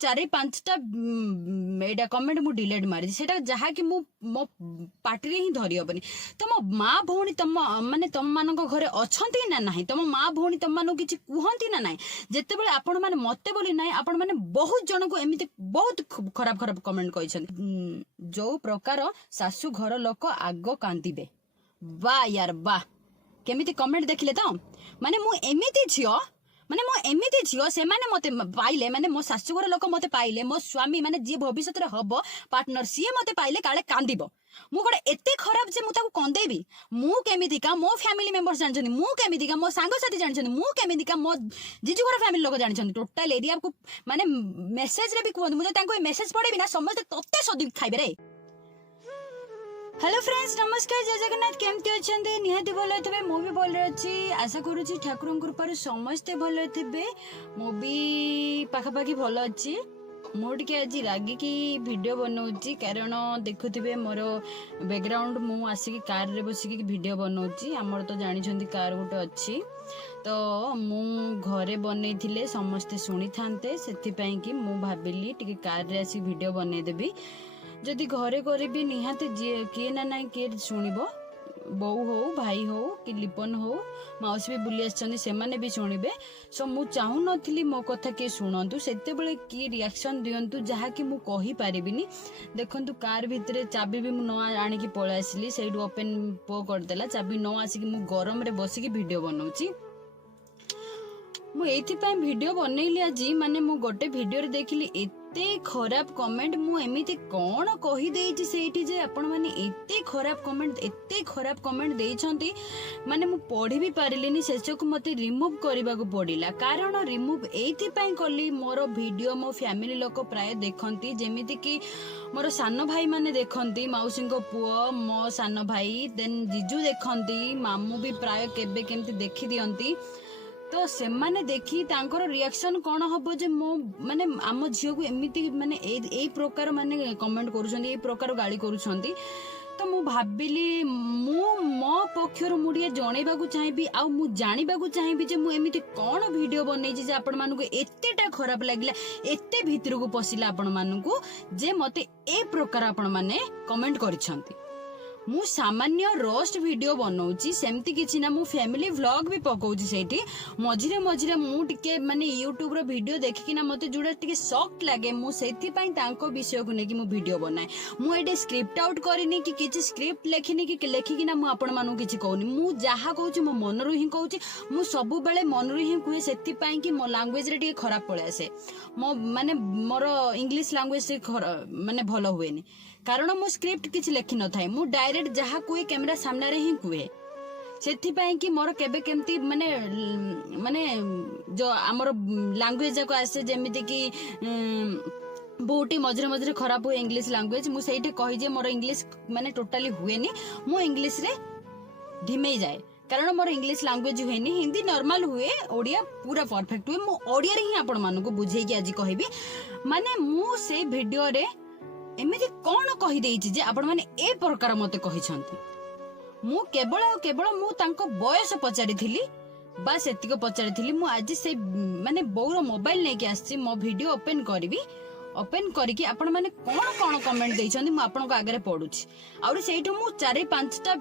चारि पांचटा एटा कमेंट मु डिलीट मारी सेटा जहा कि मु मो पार्टी रे ही धरी हबनी। तम माँ भौणी तम माने तम मानक घरे अछंती ना नाही, तम माँ भौणी तम मानक किछि कुहंती ना नाही। जेतेबेले आपण माने मते बोली नाही आपण माने बहुत जन को एमिति बहुत खराब खराब कमेंट कहिसन। जो प्रकार सासु घर लोक आगो कांदिबे बा यार बा केमिति कमेंट देखिले तो माने मु एमिति छियो माने मो एमिति झियो से माने मते पाइले माने मो शाशुघर लोक मते पाइले मो स्वामी माने जी भविष्य रे हबो पार्टनर सी मते पाइले काले कांदिबो। मु गोटे एते खराब जे मु ताको कंदेबी मु केमितिका मो फैमिली मेंबर्स जानछनी मु केमितिका मो सांग साथी जानछनी मु केमितिका मो जीजू घर फैमिली लोक जानछनी टोटल एरिया को माने मेसेज रे भी कहन मु ताको मेसेज पढेबी ना समस्त तत्ते सदी खाइबे रे। हेलो फ्रेंड्स नमस्कार जय जगन्नाथ केमती अच्छे निहाती भल थे मु भी भल अच्छी आशा करुँची ठाकुर कृपार समस्ते भल थे मु भी पाखापाखि भल अच्छी मोटे आज रागिकी वीडियो बनाऊँगी कारण देखुवे मोर बैकग्राउंड मु आसिक कार रे बसिक वीडियो बनाऊँगी आमर तो जानी कार गोटे अच्छी तो मु घरे बनई समस्ते शुणी था से मु भाविली टी कार रे आसिक वीडियो बनईदेवी जदि घरे करी निहाती किए ना ना किए शुणव बो हो भाई हो कि लिपन हो माउसी भी बुली आसने भी शुणवे सो मु चाहू नी मो कथा किए शुणु से किए रिएक्शन दिंतु जहाँकि मु कही पारिबिनी। देखंतु कार भितर चाबी भी न आणिकी पळै आसिली से ओपन पो करदेला चाबी न आसिक मु गरम रे बसिकी वीडियो बनाउची। मु एथिपाई वीडियो बनैली आज माने मु गोटे वीडियो रे देखिली एते खराब कमेंट मु एमिति कोन कहि देछि सेठी जे आपण माने एते खराब कमेंट देइछंती माने मु पढि भी पारिलिनी शेषक मते रिमूव करबा को पडिला कारण रिमूव एथिपाई कली मोर वीडियो मो फैमिली लोक प्राय देखंती जेमिति कि मोर सान भाई माने देखंती मौसी को पुओ मो सान भाई देन जीजू देखंती मामू भी प्राय केबे केमती देखि दियंती तो से माने देखी तांकर रिएक्शन कौन हम जे मो माने आम झील को एमती माने ए प्रकार माने कमेंट करुछंती ए प्रकार गाली करुछंती तो मु भाबिली मु मो पक्षर मुड़िए जणैबा को चाहिबी आ मु जानिबा को चाहिबी जे मु एमिति कोन वीडियो बनैछि जे आपण मानकु एतेटा खराब लागिला एते भीतर को पसिला आपण मानकु जे मते ए प्रकार आपण माने कमेंट करिछंती। मु सामान्य रोस्ट वीडियो बनाऊँगी सेमती किसी ना मु फैमिली व्लॉग भी पकाउची सेठी मझिरे मझिरे मु टिके माने यूट्यूब रो वीडियो देखिकिना मते जुड़ा टिके शॉक लागे मु सेथि पई तांको विषय को नेकी मु वीडियो बनाए मु एडे स्क्रिप्ट आउट करिनी कि किछि स्क्रिप्ट लेखिनी कि लेखिकिना मु आपण मानु किछि कहूनी मु जहा कहूची मो मन रु ही कहूची मु सब बेले मन रु ही कहे सेथि पई कि मो लैंग्वेज रे टिके खराब पळे आसे मो माने मोर इंग्लिश लैंग्वेज से माने भलो हुएनी कारण मु स्क्रिप्ट किछि लेखि न थाए मु डायरेक्ट जहा कोई कैमरा सामने रे ही कुए सेथि पई कि मोर केबे केमती माने माने जो हमर लैंग्वेज जाको आसे जेमिति कि बहुटी मझरे मझरे खराब हुए इंग्लिश लैंग्वेज मु सेठी कहि जे मोर इंग्लिश माने टोटली हुएनी मु इंग्लिश रे ढिमेई जाए कारण more English language हुएनी Hindi normal हुए ओडिया पूरा परफेक्ट हुए मु ओडिया रे ही आपण मानु को बुझे कि आज कहबी माने मु से वीडियो रे एमिति कौन कहि देछि जे आपण माने ए प्रकार मते कहिसंती मु केवल मु तांको बयस पचारिथिली बस एतिको पचारिथिली मु आज से माने बौर मोबाइल नै के आछि मो वीडियो ओपन करबी ओपन करिकि आपण माने कौन कमेंट देइछंती मु आपण को आगे पढुछि आउरी सेठो मु 4-5टा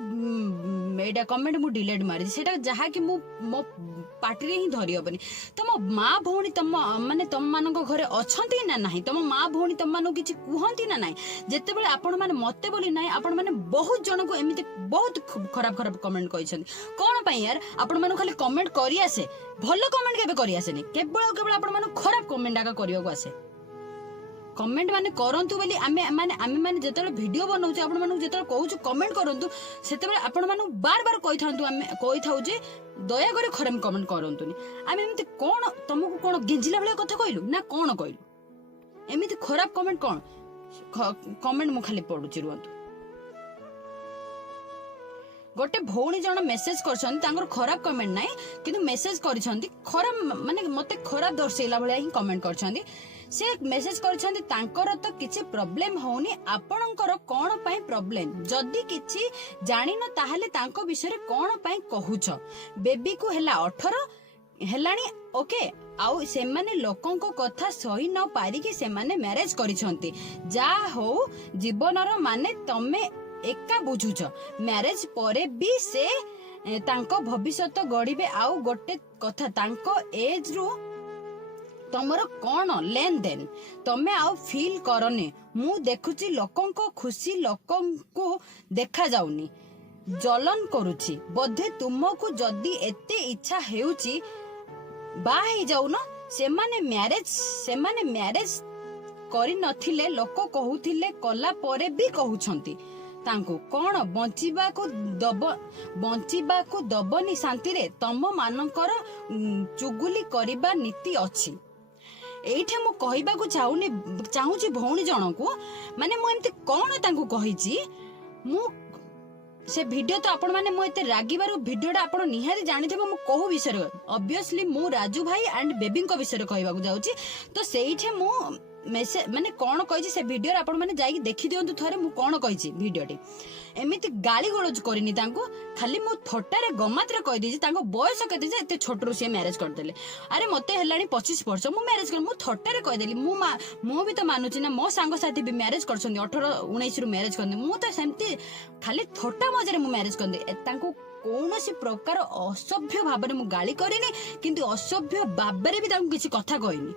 एटा कमेंट मु डिलीट मारी सेटा जहा कि मु मो पार्टी रे ही धरी हबनी। तम माँ भौणी तम माने तम मानक घरे अछंती ना नाही, तम माँ भौणी तम मानक किछि कुहंती ना नाही। जेतेबेले आपण माने मते बोली नाही आपण माने बहुत जन को एमिति बहुत खराब खराब कमेंट कहिसंती कोन पई यार आपण माने खाली कमेंट करी आसे भलो कमेंट केबे करी आसेनी केवल आपण माने खराब कमेंट आका करियो को आसे कमेंट माने करंतु बोली आमे माने जेतले वीडियो बनाउछु आपण मानु जेतले कहूछु कमेंट करंतु सेतेबेले आपण मानु बार बार कहि थांतु आमे कहि थाउ जे दया करे खराब कमेंट करंतुनी आमे एमिति कोन तुमको कोन गेंजिला भले कथा कहलु ना कोन कहलु एमिति खराब कमेंट कोन कमेंट मु खाली पढुची रुंतु गोटे भौणी जन मेसेज करछन तांगर खराब कमेंट नाही किंतु मेसेज करछंती खराब माने मते खराब दर्शैला भले ही कमेंट करछंती से मेसेज करछंती तांकर तो किछि प्रॉब्लम होनी आपणकर कोन पई प्रॉब्लम जदी किछि जानि न ताहले तांको विषय रे कोन पई कहूछ बेबी को हैला 18 हेलानी ओके आउ से माने लोकन को कथा सही न पारी कि से माने मैरिज करिसंती जा हो जीवन रो माने तमे एका बुझुछ मैरिज परे भी से तांको भविष्यत गढ़िबे आउ गोटे कथा तांको एज रु तमरो कौन लेन देन तमे आउ फील करनी मु देखुची लोकन को खुशी लोकन को देखा जाउनी जलन करुची बोधे तुमको जदी एते इच्छा हेउची बा ही जाउ न सेमाने मैरिज करि नथिले लोक कहूथिले कला परे भी कहउछंती तांको कौन बंचिबा को दबनी शांति रे तम मानकर चुगुली करिबा नीति अछि एठे मु कहबा को चाहूची भौणी जन को माने मु एमती कौन तांको कहिची मु से वीडियो तो आपण माने मु एते रागिबार वीडियोटा आपण निहारी जानिथिबो मु कहू विषय ऑब्वियसली मु राजू भाई एंड बेबी को विषय कहबा को जाउची तो सेइठे मु मेसेज माने कौन कहिची से वीडियो रे आपण माने जाई देखि दियंतु थरे मु कौन कहिची वीडियोटी एमिति गाली गलोज करिनी तांको खाली मु थट्टारे गमात्रे कहि दिछि तांको बयस केते जे एते छोटरू से मैरिज कर देले अरे मते हेलानी 25 वर्ष मु मैरिज कर मु थट्टारे कहि देली मु भी तो मानुची ना मो सांग साथी भी मैरिज करछन 18 19 रु मैरिज करने मु तो सेमती खाली थट्टा मजरे मु मैरिज करदे तांको कौनसी प्रकार असभ्य भाबरे मु गाली करिनी किंतु असभ्य बाबरे भी तांको किछि कथा कहिनी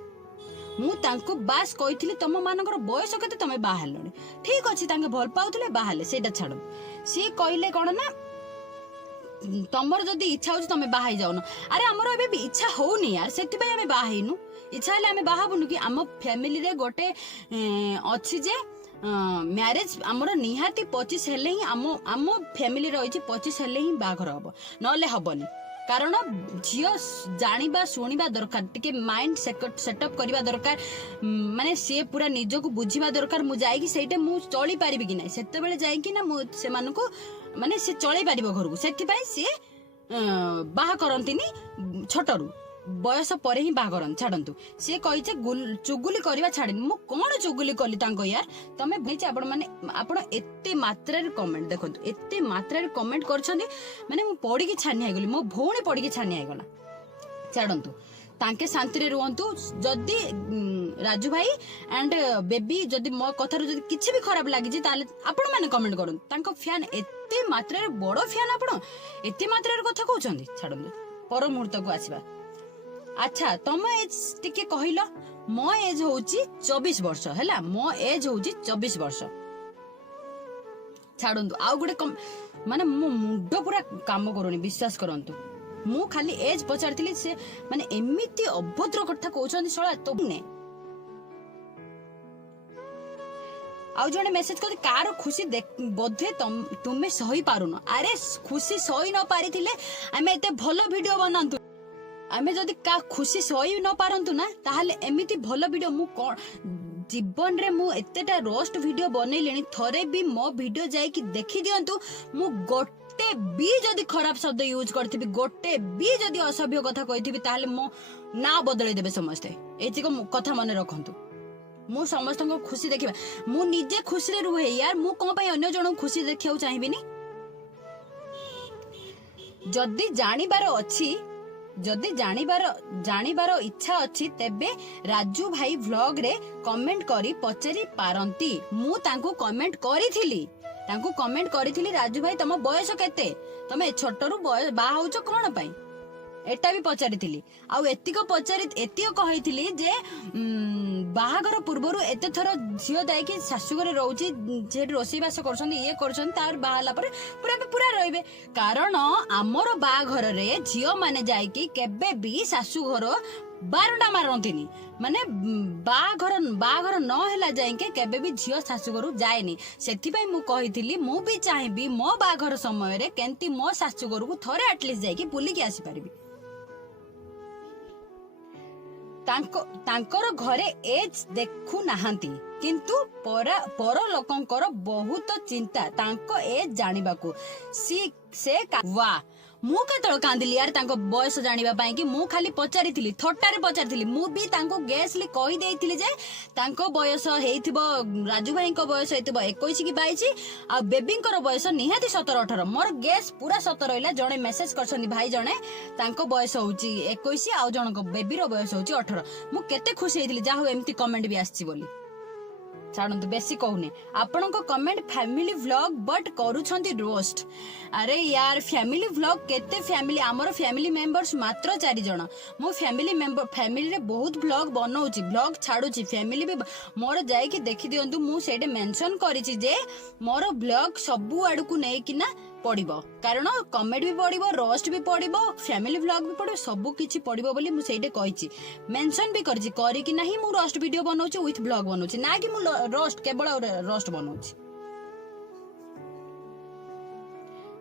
मु तांको बास कहिथिली तम मानकर बयस केते तमे बाहलनी ठीक अछि तांके भल पाउथले बाहले सेटा छाडो सी कहिले कोन ना तमर जदी इच्छा होछ तमे बाहाई जाउन अरे हमर एबे भी इच्छा होउनी यार सेति भाई हमें बाहाइनु इच्छा हले हमें बाहाबुनु कि हम फैमिली रे गोटे अछि जे मैरिज हमर निहाती 25 हेले ही हम फैमिली रहिछि 25 हेले ही बाघर हबो नले हबनी कारण झियो जानिबा सुनिबा दरकार टिके माइंड सेटअप करिबा दरकार माने से पूरा निजो को बुझिबा दरकार मु जाई कि सेटे मु चली पारिबि कि नै सेते बेले जाई कि ना मु से मानु को माने से चलै पारिबो घर को सेति पई से बाहा करंतिनी छोटरू बयस परे ही बाहा करन छाडंतु से कहिचे चुगुली करबा छाडिन मु कोन चुगुली कली तांको यार तमे भेचे आपण माने आपण एते मात्रा रे कमेंट देखंतु एते मात्रा रे कमेंट करछंदी माने मु पढी कि छानी आइ गली मो भौणी पढी कि छानी आइ गला छाडंतु तांके शांति रे रुहंतु जदी राजू भाई एंड बेबी जदी मो कथार जदी किछि भी खराब लागि जे ताले आपण माने कमेंट करन तांको फैन एते मात्रा रे बडो फैन आपण एते मात्रा रे कथा कहउछंदी छाडंतु पर मुहूर्त को आसीबा अच्छा तुम एज टिके कहिलो मो एज होउची 24 वर्ष हैला मो एज होउची 24 वर्ष छाडंतु आउ गुडे माने मो मुंडो पूरा काम करूनी विश्वास करंतु मु खाली एज पचारथिली से माने एमिति अभद्र कथा कहउछंदी सळा तो ने आउ जने मेसेज कर कार खुशी बोधे तुमे सही पारुन अरे खुशी सही न पारिथिले आमे एते भलो वीडियो बनांतु आमे जदी का खुशी सही न पारंतु ना ताहले एमिति भलो वीडियो मु जीवन रे मु एतेटा रोस्ट वीडियो बनैलेनी थरे भी मो वीडियो जाई कि देखि दियंतु मु गोटे भी जदी खराब शब्द यूज करथिबी गोटे भी जदी असभ्य कथा कहिथिबी ताहले मो ना बदलै देबे समझते एची को कथा मने रखंतु मु समस्त को खुशी देखिबा मु निजे खुशी रे रुहे यार मु कोन पई अन्य जण खुशी देखियौ चाहिबिनी जदी जानिबार अछि जदि जानिबार इच्छा अछि तेबे राजू भाई व्लॉग रे कमेंट करी पचरी पारंती मु तांको कमेंट करिथिली राजू भाई तम बयस केते तमे छोटरू बा होउछ कोन पई एटा भी पचारिथिली आउ एतिको कहिथिली जे बाहागर पूर्वरु एते थर झियो दाई कि सासुघरे रहउची जे रोसई बास करछन ये करछन तार बाहाला पर पूरा रहबे कारण हमर बाघर रे झियो माने जाई कि केबे भी सासुघर बारंडा मारंतिनी माने बाघर न हेला जाई के केबे भी झियो सासुघर जाएनी सेथि पई मु कहिथिली मु भी चाहेबी मो बाघर समय रे केंती मो सासुघर को थरे एटलीस्ट जाई कि बुली के आसी परिबी तांकर घरे एज देखु नाहांती किंतु पर लोकंकर बहुत चिंता तांको एज जानिबाकू से वाह ମୁଁ କେତେବେଳେ କାନ୍ଦିଲି यार ତାଙ୍କ ବୟସ ଜାଣିବା ପାଇଁ କି ମୁଁ ଖାଲି ପଚାରିଥିଲି ଥଟ୍ଟାରେ ପଚାରିଥିଲି ମୁଁ ବି ତାଙ୍କୁ ଗେସ୍ଲି କହିଦେଇଥିଲି ଯେ ତାଙ୍କ ବୟସ ହେଇଥିବ ରାଜୁ ଭାଇଙ୍କ ବୟସ ହେଇଥିବ 21 କି 22 ଆଉ ବେବିଙ୍କର ବୟସ ନିହାତି 17-18 ମୋର ଗେସ୍ ପୁରା ସତ ରହିଲା ଜଣେ ମେସେଜ କରିଛନ୍ତି ଭାଇ ଜଣେ ତାଙ୍କ ବୟସ ହଉଛି 21 ଆଉ ଜଣଙ୍କ ବେବିର ବୟସ ହଉଛି 18 ମୁଁ କେତେ ଖୁସି ହେଇଥିଲି ଯାହା ହଉ ଏମିତି କମେଣ୍ଟ ବି ଆସିଛି ବୋଲି ଛାଡ଼ନ୍ତୁ ବେଶୀ କହୁନି ଆପଣଙ୍କ କମେଣ୍ଟ ଫ୍ୟାମିଲି ଭ୍ଲଗ ବଟ୍ କରୁଛନ୍ତି ରୋଷ୍ଟ ଆରେ ୟାର ଫ୍ୟାମିଲି ଭ୍ଲଗ କେତେ ଫ୍ୟାମିଲି ଆମର ଫ୍ୟାମିଲି ମେମ୍ବର୍ସ ମାତ୍ର 4 ଜଣ ମୁଁ ଫ୍ୟାମିଲିରେ ବହୁତ ଭ୍ଲଗ ବନଉଛି ଭ୍ଲଗ ଛାଡୁଛି ଫ୍ୟାମିଲି ବି ମୋର ଯାଇକି ଦେଖି ଦିଅନ୍ତୁ ମୁଁ ସେଇଟା ମେନସନ କରିଛି ଯେ ମୋର ଭ୍ଲଗ ସବୁ ଆଡକୁ ନେଇକିନା ପଡିବ କାରଣ କମେଡି ବି ପଡିବ ରୋଷ୍ଟ ବି ପଡିବ ଫ୍ୟାମିଲି ଭ୍ଲଗ ବି ପଡିବ ସବୁ କିଛି ପଡିବ ବୋଲି ମୁଁ ସେଇଟା କହିଛି ମେନସନ ବି କରିଛି କରିକି ନାହିଁ ମୁଁ ରୋଷ୍ଟ ଭିଡିଓ ବନଉଛି ୱିଥ ଭ୍ଲଗ ବନଉଛି ନା କି ମୁଁ ରୋଷ୍ଟ କେବଳ ରୋଷ୍ଟ ବନଉଛି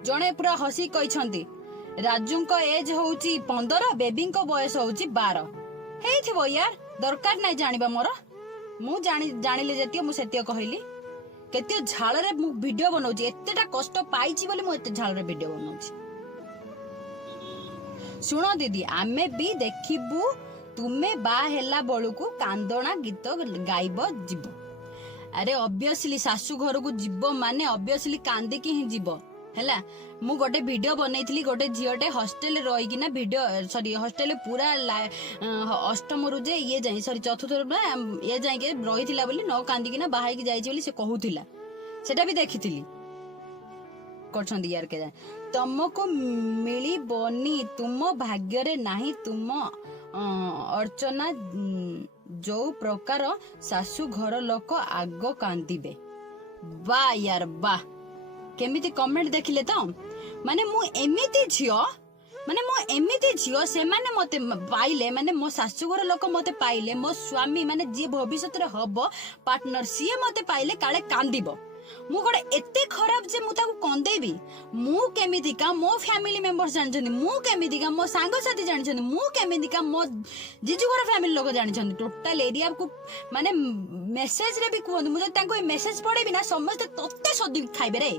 ଜଣେ ପୁରା ହସି କହିଛନ୍ତି ରାଜୁଙ୍କ ଏଜ ହଉଛି 15 ବେବିଙ୍କ ବୟସ ହଉଛି 12 ହେଇଥିବ ୟାର ଦରକାର ନାହିଁ ଜାଣିବା ମୋର ମୁଁ ଜାଣିଲି ଯେତିକି ମୁଁ ସେତିକି କହିଲି କେତେ ଝାଳରେ ମୁଁ ଭିଡିଓ ବନଉଛି ଏତେଟା କଷ୍ଟ ପାଇଛି ବୋଲି ମୁଁ ଏତେ ଝାଳରେ ଭିଡିଓ ବନଉଛି ଶୁଣ ଦିଦି ଆମେ ବି ଦେଖିବୁ ତୁମେ ବା ହେଲା ବେଳକୁ କାନ୍ଦଣା ଗୀତ ଗାଇବ ଯିବ ଆରେ ଅବଭିୟସଲି ଶାଶୁ ଘରକୁ ଯିବ ମାନେ ଅବଭିୟସଲି କାନ୍ଦିକି ହିଁ ଯିବ ହେଲା ମୁଁ ଗୋଟେ ଭିଡିଓ ବନେଇଥିଲି ଗୋଟେ ଝିଅଟେ ହଷ୍ଟେଲରେ ରହିକିନା ଭିଡିଓ ସରି ହଷ୍ଟେଲରେ ପୁରା ଅଷ୍ଟମରୁ ଯେ ଇଏ ଯାଇ ସରି ଚତୁର୍ଥରୁ ନା ଇଏ ଯାଇକି ରହିଥିଲା ବୋଲି ନ କାନ୍ଦିକିନା ବାହାଇକି ଯାଇଛି ବୋଲି ସେ କହୁଥିଲା ସେଟା ବି ଦେଖିଥିଲି କରୁଛନ୍ତି ୟାର କେଜାଣି ତମକୁ ମିଳିବନି ତୁମ ଭାଗ୍ୟରେ ନାହିଁ ତୁମ ଅର୍ଚ୍ଚନା ଯୋଉ ପ୍ରକାର ଶାଶୁ ଘର ଲୋକ ଆଗ କାନ୍ଦିବେ ବା ୟାର ବା କେମିତି କମେଣ୍ଟ ଦେଖିଲେ ତ ମାନେ ମୁଁ ଏମିତି ଝିଅ ସେମାନେ ମତେ ପାଇଲେ ମାନେ ମୋ ଶାଶୁଘର ଲୋକ ମତେ ପାଇଲେ ମୋ ସ୍ୱାମୀ ମାନେ ଯିଏ ଭବିଷ୍ୟତରେ ହବ ପାର୍ଟନର ସିଏ ମତେ ପାଇଲେ କାଳେ କାନ୍ଦିବ ମୁଁ ଗୋଟେ ଏତେ ଖରାପ ଯେ ମୁଁ ତାକୁ କନ୍ଦେଇବି ମୁଁ କେମିତିକା ମୋ ଫ୍ୟାମିଲି ମେମ୍ବର୍ସ ଜାଣିଛନ୍ତି ମୁଁ କେମିତିକା ମୋ ସାଙ୍ଗସାଥି ଜାଣିଛନ୍ତି ମୁଁ କେମିତିକା ମୋ ଜିଜୁ ଘର ଫ୍ୟାମିଲି ଲୋକ ଜାଣିଛନ୍ତି ଟୋଟାଲ ଏରିଆକୁ ମାନେ ମେସେଜରେ ବି କୁହନ୍ତୁ ମୁଁ ଯଦି ତାଙ୍କୁ ଏ ମେସେଜ ପଢେଇବି ନା ସମସ୍ତେ ତତେ ସଦି ଖାଇବେ ରେ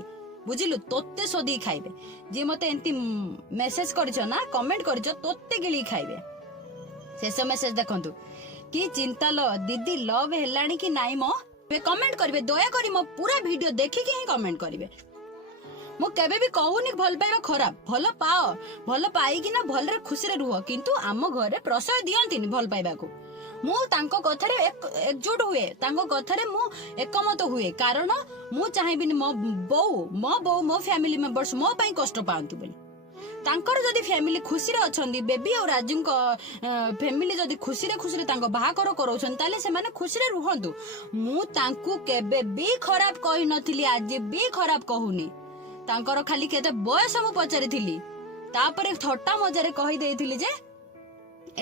ବୁଝିଲୁ ତୋତେ ସୋଦି ଖାଇବେ ଯିଏ ମତେ ଏମିତି ମେସେଜ କରିଛ ନା କମେଣ୍ଟ କରିଛ ତୋତେ ଗିଳି ଖାଇବେ ଶେଷ ମେସେଜ ଦେଖନ୍ତୁ କି ଚିନ୍ତା ଲ ଦିଦି ଲଭ ହେଲାଣି କି ନାଇଁ ମୋ କମେଣ୍ଟ କରିବେ ଦୟାକରି ମୋ ପୁରା ଭିଡିଓ ଦେଖିକି ହିଁ କମେଣ୍ଟ କରିବେ ମୁଁ କେବେ ବି କହୁନି ଭଲ ପାଇବା ଖରାପ ଭଲ ପାଅ ଭଲ ପାଇକି ନା ଭଲରେ ଖୁସିରେ ରୁହ କିନ୍ତୁ ଆମ ଘରେ ପ୍ରଶୟ ଦିଅନ୍ତିନି ଭଲ ପାଇବାକୁ ମୁଁ ତାଙ୍କ କଥାରେ ଏକଜୁଟ ହୁଏ ତାଙ୍କ କଥାରେ ମୁଁ ଏକମତ ହୁଏ କାରଣ ମୁଁ ଚାହିଁବିନି ମୋ ବୋଉ ମୋ ଫ୍ୟାମିଲି ମେମ୍ବର୍ସ ମୋ ପାଇଁ କଷ୍ଟ ପାଆନ୍ତୁ ବୋଲି ତାଙ୍କର ଯଦି ଫ୍ୟାମିଲି ଖୁସିରେ ଅଛନ୍ତି ବେବି ଆଉ ରାଜୁଙ୍କ ଫ୍ୟାମିଲି ଯଦି ଖୁସିରେ ତାଙ୍କ ବାହାଘର କରାଉଛନ୍ତି ତାହେଲେ ସେମାନେ ଖୁସିରେ ରୁହନ୍ତୁ ମୁଁ ତାଙ୍କୁ କେବେ ବି ଖରାପ କହିନଥିଲି ଆଜି ବି ଖରାପ କହୁନି ତାଙ୍କର ଖାଲି କେତେ ବୟସ ମୁଁ ପଚାରିଥିଲି ତାପରେ ଥଟ୍ଟା ମଜାରେ କହିଦେଇଥିଲି ଯେ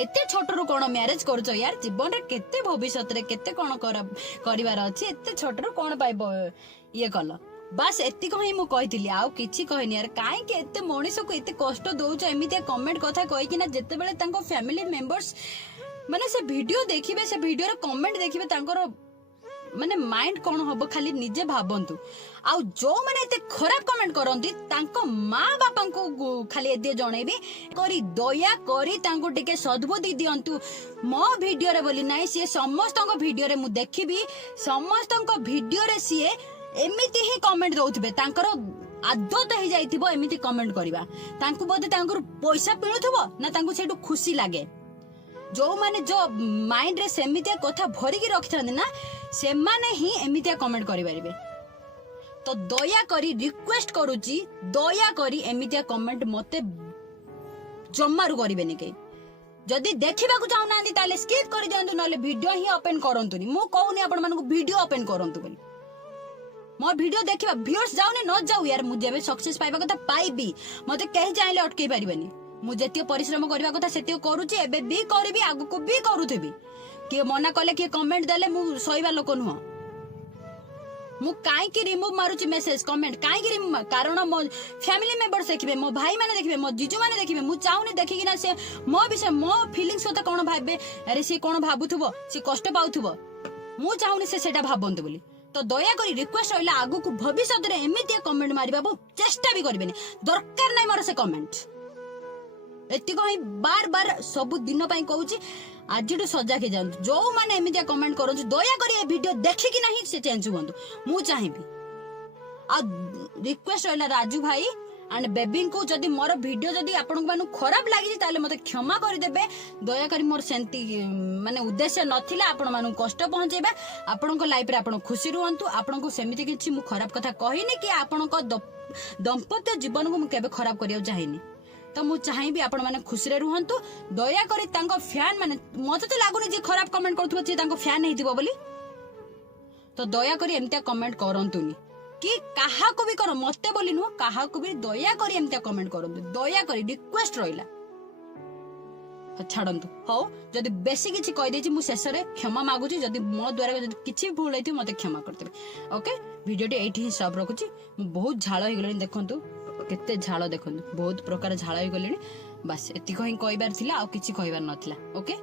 ଏତେ ଛୋଟରୁ କଣ ମ୍ୟାରେଜ କରୁଛ ୟାର ଜୀବନରେ କେତେ ଭବିଷ୍ୟତରେ କେତେ କଣ କରିବାର ଅଛି ଏତେ ଛୋଟରୁ କଣ ପାଇବ ଇଏ କଲ ବାସ୍ ଏତିକ ହିଁ ମୁଁ କହିଥିଲି ଆଉ କିଛି କହିନି ୟାର କାହିଁକି ଏତେ ମଣିଷକୁ ଏତେ କଷ୍ଟ ଦଉଛ ଏମିତିଆ କମେଣ୍ଟ କଥା କହିକିନା ଯେତେବେଳେ ତାଙ୍କ ଫ୍ୟାମିଲି ମେମ୍ବର୍ସ ମାନେ ସେ ଭିଡିଓ ଦେଖିବେ ସେ ଭିଡିଓର କମେଣ୍ଟ ଦେଖିବେ ତାଙ୍କର ମାନେ ମାଇଣ୍ଡ କଣ ହବ ଖାଲି ନିଜେ ଭାବନ୍ତୁ ଆଉ ଯୋଉମାନେ ଏତେ ଖରାପ କମେଣ୍ଟ କରନ୍ତି ତାଙ୍କ ମା ବାପାଙ୍କୁ ଖାଲି ଏତେ ଜଣେଇବି କରି ଦୟା କରି ତାଙ୍କୁ ଟିକେ ସଦ୍ବୁଦ୍ଧି ଦିଅନ୍ତୁ ମୋ ଭିଡିଓରେ ବୋଲି ନାହିଁ ସିଏ ସମସ୍ତଙ୍କ ଭିଡିଓରେ ମୁଁ ଦେଖିବି ସମସ୍ତଙ୍କ ଭିଡିଓରେ ସିଏ ଏମିତି ହିଁ କମେଣ୍ଟ ଦଉଥିବେ ତାଙ୍କର ଆଦତ ହେଇଯାଇଥିବ ଏମିତି କମେଣ୍ଟ କରିବା ତାଙ୍କୁ ବୋଧେ ତାଙ୍କର ପଇସା ମିଳୁଥିବ ନା ତାଙ୍କୁ ସେଇଠୁ ଖୁସି ଲାଗେ ଯୋଉମାନେ ଯୋ ମାଇଣ୍ଡରେ ସେମିତିଆ କଥା ଭରିକି ରଖିଥାନ୍ତି ନା ସେମାନେ ହିଁ ଏମିତିଆ କମେଣ୍ଟ କରିପାରିବେ ତ ଦୟାକରି ରିକ୍ୱେଷ୍ଟ କରୁଛି ଦୟାକରି ଏମିତିଆ କମେଣ୍ଟ ମତେ ଜମାରୁ କରିବେନି କେହି ଯଦି ଦେଖିବାକୁ ଚାହୁଁନାହାନ୍ତି ତାହେଲେ ସ୍କିପ୍ କରିଦିଅନ୍ତୁ ନହେଲେ ଭିଡିଓ ହିଁ ଓପେନ କରନ୍ତୁନି ମୁଁ କହୁନି ଆପଣ ମାନଙ୍କୁ ଭିଡିଓ ଓପେନ କରନ୍ତୁ ବୋଲି ମୋ ଭିଡିଓ ଦେଖିବା ଭିଉର୍ସ ଯାଉନି ନ ଯାଉ यार ମୁଁ ଯେବେ ସକ୍ସେସ ପାଇବା କଥା ପାଇବି ମତେ କେହି ଚାହିଁଲେ ଅଟକେଇ ପାରିବେନି ମୁଁ ଯେତିକି ପରିଶ୍ରମ କରିବା କଥା ସେତିକି କରୁଛି ଏବେ ବି କରିବି ଆଗକୁ ବି କରୁଥିବି କିଏ ମନା କଲେ କିଏ କମେଣ୍ଟ ଦେଲେ ମୁଁ ସହିବା ଲୋକ ନୁହଁ ମୁଁ କାହିଁକି ରିମୁଭ ମାରୁଛି ମେସେଜ କମେଣ୍ଟ କାହିଁକି ରିମୁଭ କାରଣ ମୋ ଫ୍ୟାମିଲି ମେମ୍ବର୍ସ ଦେଖିବେ ମୋ ଭାଇ ମାନେ ଦେଖିବେ ମୋ ଜିଜୁ ମାନେ ଦେଖିବେ ମୁଁ ଚାହୁଁନି ଦେଖିକିନା ସେ ମୋ ବିଷୟ ମୋ ଫିଲିଙ୍ଗସ କଥା କଣ ଭାବେ ଆରେ ସିଏ କଣ ଭାବୁଥିବ ସିଏ କଷ୍ଟ ପାଉଥିବ ମୁଁ ଚାହୁଁନି ସେ ସେଇଟା ଭାବନ୍ତୁ ବୋଲି ତ ଦୟାକରି ରିକ୍ୱେଷ୍ଟ ରହିଲା ଆଗକୁ ଭବିଷ୍ୟତରେ ଏମିତିଆ କମେଣ୍ଟ ମାରିବାକୁ ଚେଷ୍ଟା ବି କରିବେନି ଦରକାର ନାହିଁ ମୋର ସେ କମେଣ୍ଟ एतिक ही बार बार सब दिन कहूँ आज सजाग हो जातु जो मैंने एमती कमेंट करूँ दयाकोरी ये वीडियो देखिकी ना से चेंज हूँ मु चाहिए आ रिक्वेस्ट रहा राजू भाई एंड बेबी को जदि मोर वीडियो जदि आपण मानु खराब लगी ताले मते क्षमा कर देबे दया करी मोर सेंती माने उद्देश्य नथिला आपण मानु कष्ट पहुंचेबा आपण को लाइफ रे आपण खुशी रुहंतु आपण को सेमिति किछि मु खराब कथा कहिनी कि आपण को दंपत्य जीवन को मु केबे खराब करियो चाहिनी तो मु चाहिबी आपण माने खुशी रे रुहंतु दया करी तांको फैन माने मते तो लागुनी जे खराब कमेंट करथुबो जे तांको फैन हेतिबो बोली तो दया करी एमतिया कमेंट करंतुनी कि कहा को भी करो मते बोली नु कहा को भी दया करी एमतिया कमेंट करंतु दया करी रिक्वेस्ट रहिला छाड़ंतु हो जदि बेसी किछि कहि देछि मु शेष रे क्षमा मागुछि जदि मो द्वारा जदि किछि भूल हेति मते क्षमा करतेबे ओके वीडियोटी एठी ही सब रखुछि मु बहुत झाळ होई गलेनी देखंतु केते झाळ देखंतु बहुत प्रकार झाळ होई गलेनी बस एतिको ही कहबार थिला आ किछि कहबार नथिला ओके।